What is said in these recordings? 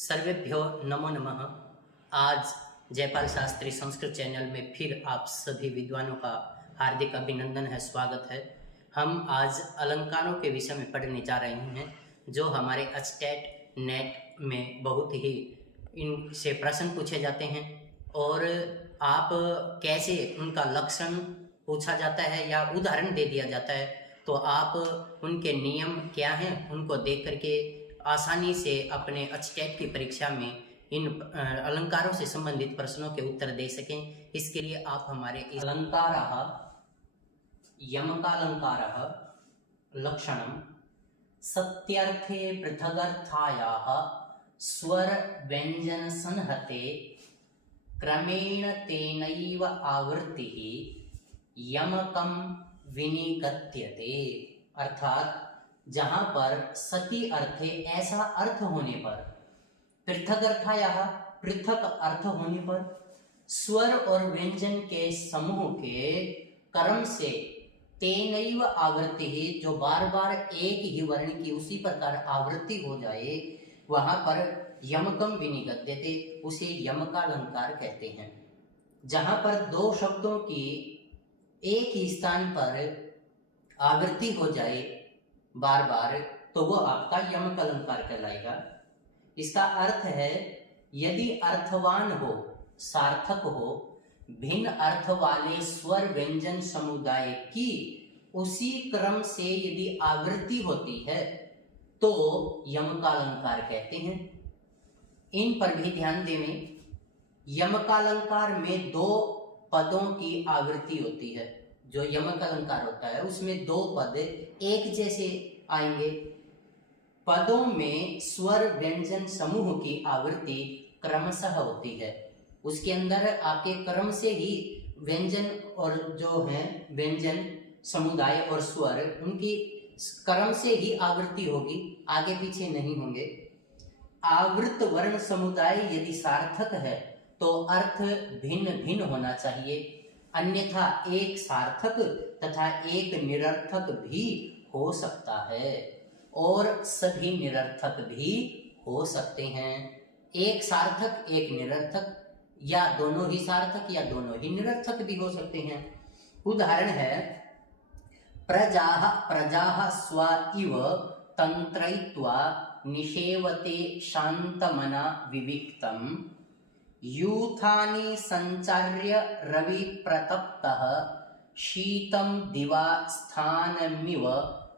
सर्वेभ्यो नमो नमः। आज जयपाल शास्त्री संस्कृत चैनल में फिर आप सभी विद्वानों का हार्दिक अभिनंदन है, स्वागत है। हम आज अलंकारों के विषय में पढ़ने जा रहे हैं, जो हमारे स्टेट नेट में बहुत ही इनसे प्रश्न पूछे जाते हैं और आप कैसे उनका लक्षण पूछा जाता है या उदाहरण दे दिया जाता है, तो आप उनके नियम क्या हैं उनको देख करके आसानी से अपने स्टेट की परीक्षा में इन अलंकारों से संबंधित प्रश्नों के उत्तर दे सकें। इसके लिए आप हमारे अलंकारः यमकालंकारः लक्षणं सत्यर्थे पृथगर्थायाः स्वर व्यंजन संहते क्रमेण तेनैव आवृत्तिः यमकं विनिगत्यते। अर्थात जहाँ पर सति अर्थे ऐसा अर्थ होने पर, पृथक अर्थायाः पृथक अर्थ होने पर, स्वर और व्यंजन के समूह के क्रम से तेनैव आवृत्ति ही, जो बार बार एक ही वर्ण की उसी प्रकार आवृत्ति हो जाए, वहां पर यमकम विनिगद्यते, उसे यमकालंकार कहते हैं। जहां पर दो शब्दों की एक ही स्थान पर आवृत्ति हो जाए बार बार, तो वो आपका यमकालंकार कहलाएगा। इसका अर्थ है, यदि अर्थवान हो, सार्थक हो, भिन्न अर्थ वाले स्वर व्यंजन समुदाय की उसी क्रम से यदि आवृत्ति होती है तो यमकालंकार कहते हैं। इन पर भी ध्यान दें। यमकालंकार में दो पदों की आवृत्ति होती है। जो यमकालंकार होता है उसमें दो पद एक जैसे आएंगे। पदों में स्वर व्यंजन समूह की आवृत्ति क्रमशः होती है। उसके अंदर आपके क्रम से ही व्यंजन और जो है व्यंजन समुदाय और स्वर, उनकी क्रम से ही आवृत्ति होगी, आगे पीछे नहीं होंगे। आवृत वर्ण समुदाय यदि सार्थक है तो अर्थ भिन्न भिन्न होना चाहिए, अन्यथा एक सार्थक तथा एक निरर्थक भी हो सकता है और सभी निरर्थक भी हो सकते हैं। एक सार्थक एक निरर्थक, या दोनों ही सार्थक या दोनों ही निरर्थक भी हो सकते हैं। उदाहरण है, प्रजाः प्रजाः स्व इव तंत्रयित्वा निषेवते शांतमना विविक्तम् यूथानि संचार्य रवि प्रतप्तः शीतं दिवा स्थानमिव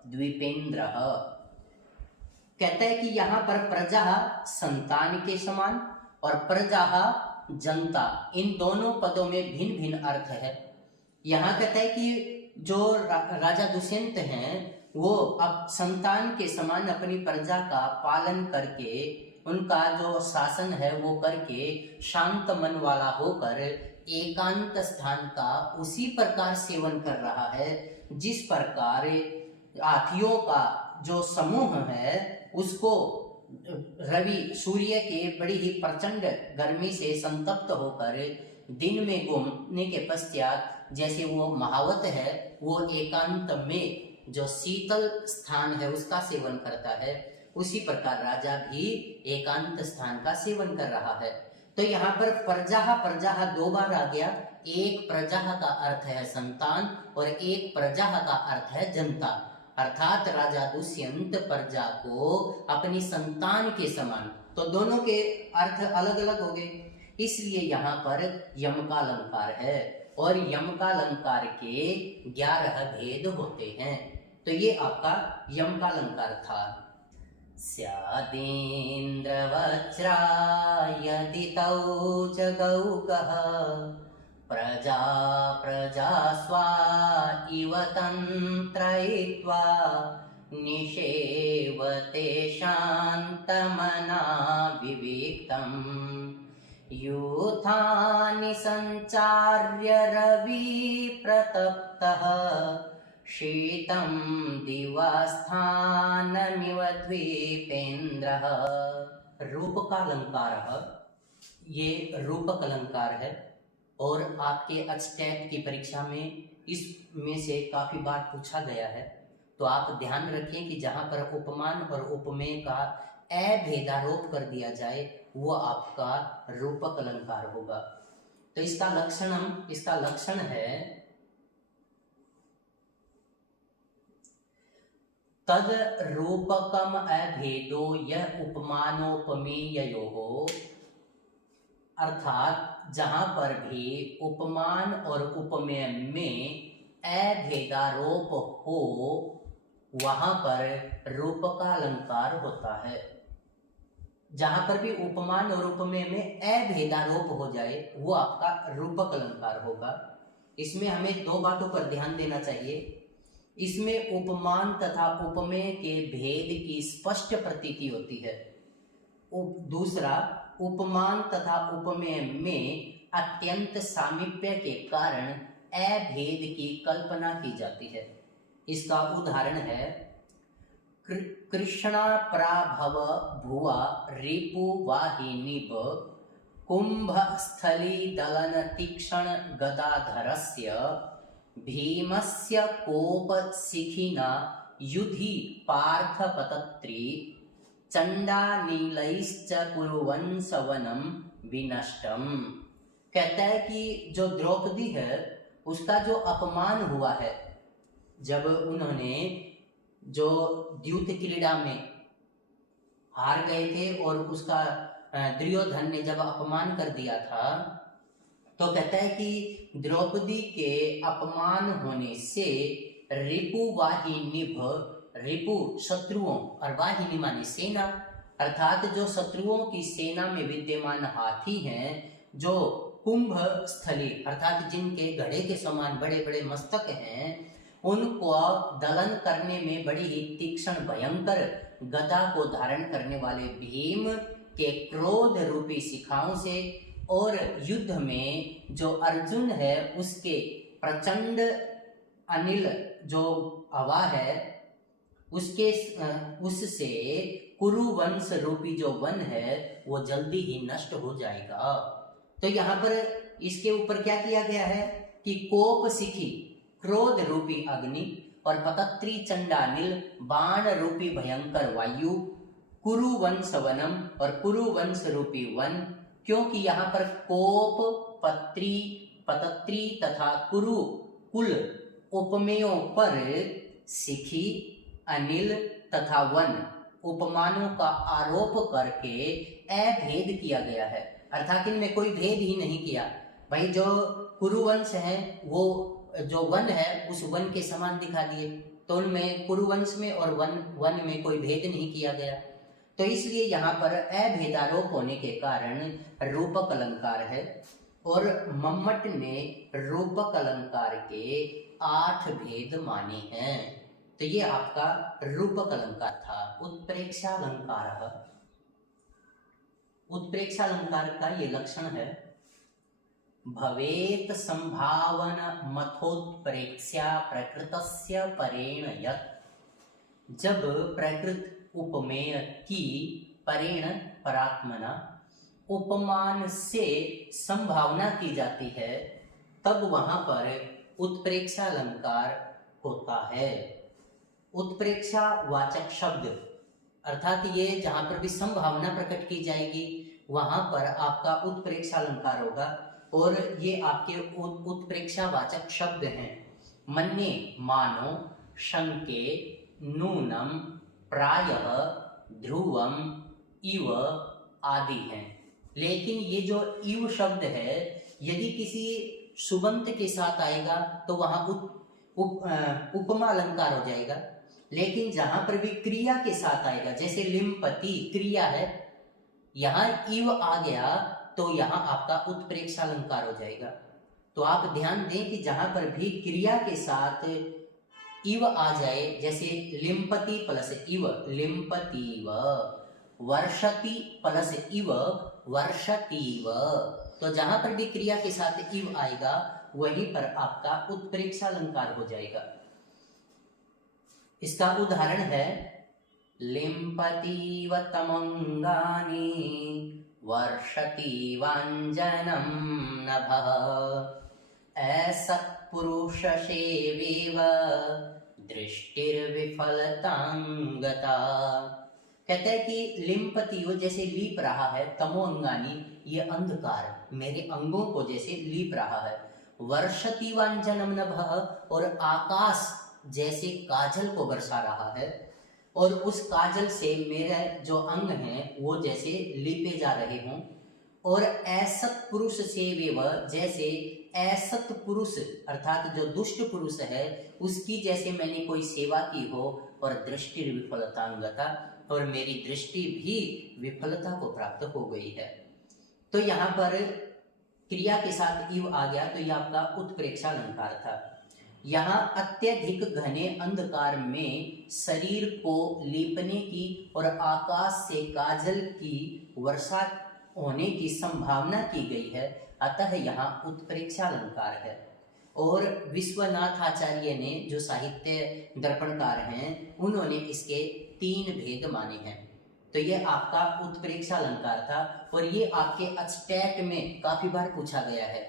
द्वीपेन्द्रः। कहता है कि यहाँ पर प्रजा संतान के समान और प्रजा जनता, इन दोनों पदों में भिन्न भिन्न अर्थ है। यहाँ कहता है कि जो राजा दुष्यंत हैं वो अब संतान के समान अपनी प्रजा का पालन करके, उनका जो शासन है वो करके शांत मन वाला होकर एकांत स्थान का उसी प्रकार सेवन कर रहा है जिस प्रकार हाथियों का जो समूह है उसको रवि सूर्य के बड़ी ही प्रचंड गर्मी से संतप्त होकर दिन में घूमने के पश्चात जैसे वो महावत है, वो एकांत में जो शीतल स्थान है उसका सेवन करता है, उसी प्रकार राजा भी एकांत स्थान का सेवन कर रहा है। तो यहाँ पर प्रजा प्रजा दो बार आ गया। एक प्रजा का अर्थ है संतान और एक प्रजा का अर्थ है जनता। अर्थात राजा दुष्यंत प्रजा को अपनी संतान के समान, तो दोनों के अर्थ अलग अलग हो गए, इसलिए यहाँ पर यमकालंकार है। और यमकालंकार के 11 भेद होते हैं। तो ये आपका यमकालंकार था। स्यादिन्द्रवज्रा यदि तौ च गौकः प्रजा प्रजा स्वा इव तंत्रयित्वा निषेवते शान्तमना विविक्तम् यूथानि संचार्य रवि प्रतप्तः शीतं दिवास्थानमिव द्वीपेन्द्रः। रूपकालंकारः, ये रूपक अलंकार है और आपके स्टेट की परीक्षा में इसमें से काफी बार पूछा गया है। तो आप ध्यान रखें कि जहाँ पर उपमान और उपमेय का अभेदारोप कर दिया जाए वो आपका रूपक अलंकार होगा। तो इसका लक्षण है तद रूपकम अभेदो यह उपमानोपमेययोः, अर्थात जहां पर भी उपमान और उपमेय में अभेदारोप हो वहां पर रूपकालंकार होता है। जहां पर भी उपमान और उपमेय में अभेदारोप हो जाए वो आपका रूपक अलंकार होगा। इसमें हमें दो बातों पर ध्यान देना चाहिए। इसमें उपमान तथा उपमेय के भेद की स्पष्ट प्रतीति होती है। दूसरा, उपमान तथा उपमेय में अत्यंत सामीप्य के कारण अभेद की कल्पना की जाती है। इसका उदाहरण है कृष्णा प्राभव भुवा रिपु वाहिनीव कुंभ स्थली दलन तीक्ष्ण गदाधरस्य भीमस्य कोप शिखिना युधि पार्थ पतत्री चंडानीलैश्च कुरुवंश वनम विनष्टम। कहता है कि जो द्रौपदी है उसका जो अपमान हुआ है, जब उन्होंने जो द्यूत क्रीड़ा में हार गए थे और उसका दुर्योधन ने जब अपमान कर दिया था, तो कहता है कि द्रौपदी के अपमान होने से रिपु वाहिनीभ, रिपु शत्रुओं और वाहिनी माने सेना, अर्थात जो शत्रुओं की सेना में विद्यमान हाथी हैं, जो कुंभ स्थली अर्थात जिनके घड़े के समान बड़े बड़े मस्तक हैं, उनको दलन करने में बड़ी ही तीक्ष्ण भयंकर गदा को धारण करने वाले भीम के क्रोध रूपी शिखाओं से और युद्ध में जो अर्जुन है उसके प्रचंड अनिल जो हवा है उससे कुरु वंश रूपी जो वन है वो जल्दी ही नष्ट हो जाएगा। तो यहाँ पर इसके ऊपर क्या किया गया है कि कोप शिखी क्रोध रूपी अग्नि और पतत्री चंडानिल बाण रूपी भयंकर वायु, कुरु वंश वनम और कुरु वंश रूपी वन, क्योंकि यहाँ पर कोप पतत्री तथा कुरु कुल उपमेयों पर शिखी अनिल तथा वन उपमानों का आरोप करके अभेद किया गया है, अर्थात इनमें कोई भेद ही नहीं किया। भाई जो कुरुवंश है वो जो वन है उस वन के समान दिखा दिए, तो उनमें कुरुवंश में और वन में कोई भेद नहीं किया गया। तो इसलिए यहाँ पर अभेदारोप होने के कारण रूपक अलंकार है। और मम्मट ने रूपक अलंकार के 8 भेद माने हैं। तो ये आपका रूपक अलंकार था। उत्प्रेक्षालंकार का ये लक्षण है, भवेत संभावन मथोत्प्रेक्ष्या प्रकृतस्य परेण यत्, जब प्रकृत उपमेय की परेण परात्मना उपमान से संभावना की जाती है तब वहां पर उत्प्रेक्षालंकार होता है। उत्प्रेक्षा वाचक शब्द अर्थात ये जहां पर भी संभावना प्रकट की जाएगी वहां पर आपका उत्प्रेक्षालंकार होगा। और ये आपके उत्प्रेक्षा वाचक शब्द हैं। मन्ये मानो, शंके, नूनम, प्रायः, ध्रुवम, इव आदि हैं। लेकिन ये जो इव शब्द है यदि किसी सुबंत के साथ आएगा तो वहां उपमा अलंकार हो जाएगा। लेकिन जहां पर भी क्रिया के साथ आएगा, जैसे लिम्पति क्रिया है, यहां इव आ गया तो यहाँ आपका उत्प्रेक्षालंकार हो जाएगा। तो आप ध्यान दें कि जहां पर भी क्रिया के साथ इव आ जाए, जैसे लिम्पति प्लस इव लिम्पतीव, वर्षति प्लस इव वर्षतीव, तो जहां पर भी क्रिया के साथ इव आएगा वहीं पर आपका उत्प्रेक्षालंकार हो जाएगा। इसका उदाहरण है लिम्पतीव तमंगानी वर्षति वाञ्जनं नभः असत्पुरुषसेवेव दृष्टिर्विफलतां गता। कहता है कि लिम्पतियो जैसे लीप रहा है, तमो अंगानी ये अंधकार मेरे अंगों को जैसे लीप रहा है, वर्षतिवांजनम नभः और आकाश जैसे काजल को बरसा रहा है, और उस काजल से मेरे जो अंग हैं वो जैसे लीपे जा रहे हों, और ऐसत पुरुष से वे जैसे ऐसत पुरुष अर्थात जो दुष्ट पुरुष है उसकी जैसे मैंने कोई सेवा की हो, और दृष्टि विफलतांगता और मेरी दृष्टि भी विफलता को प्राप्त हो गई है। तो यहाँ पर क्रिया के साथ इव आ गया, तो यह आपका उत्प्रेक्षा अलंकार था। यहाँ अत्यधिक घने अंधकार में शरीर को लीपने की और आकाश से काजल की वर्षा होने की संभावना की गई है, अतः यहाँ उत्प्रेक्षा अलंकार है। और विश्वनाथ आचार्य ने जो साहित्य दर्पणकार हैं उन्होंने इसके 3 भेद माने हैं। तो ये आपका उत्प्रेक्षा अलंकार था, और ये आपके अचटैट में काफी बार पूछा गया है।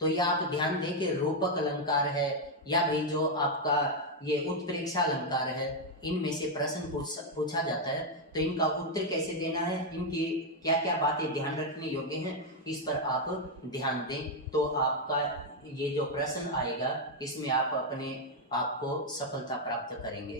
तो यह आप ध्यान दें कि रूपक अलंकार है या भाई जो आपका ये उत्प्रेक्षा अलंकार है, इनमें से प्रश्न पूछा जाता है, तो इनका उत्तर कैसे देना है, इनकी क्या क्या बातें ध्यान रखने योग्य हैं, इस पर आप ध्यान दें। तो आपका ये जो प्रश्न आएगा इसमें आप अपने आप को सफलता प्राप्त करेंगे।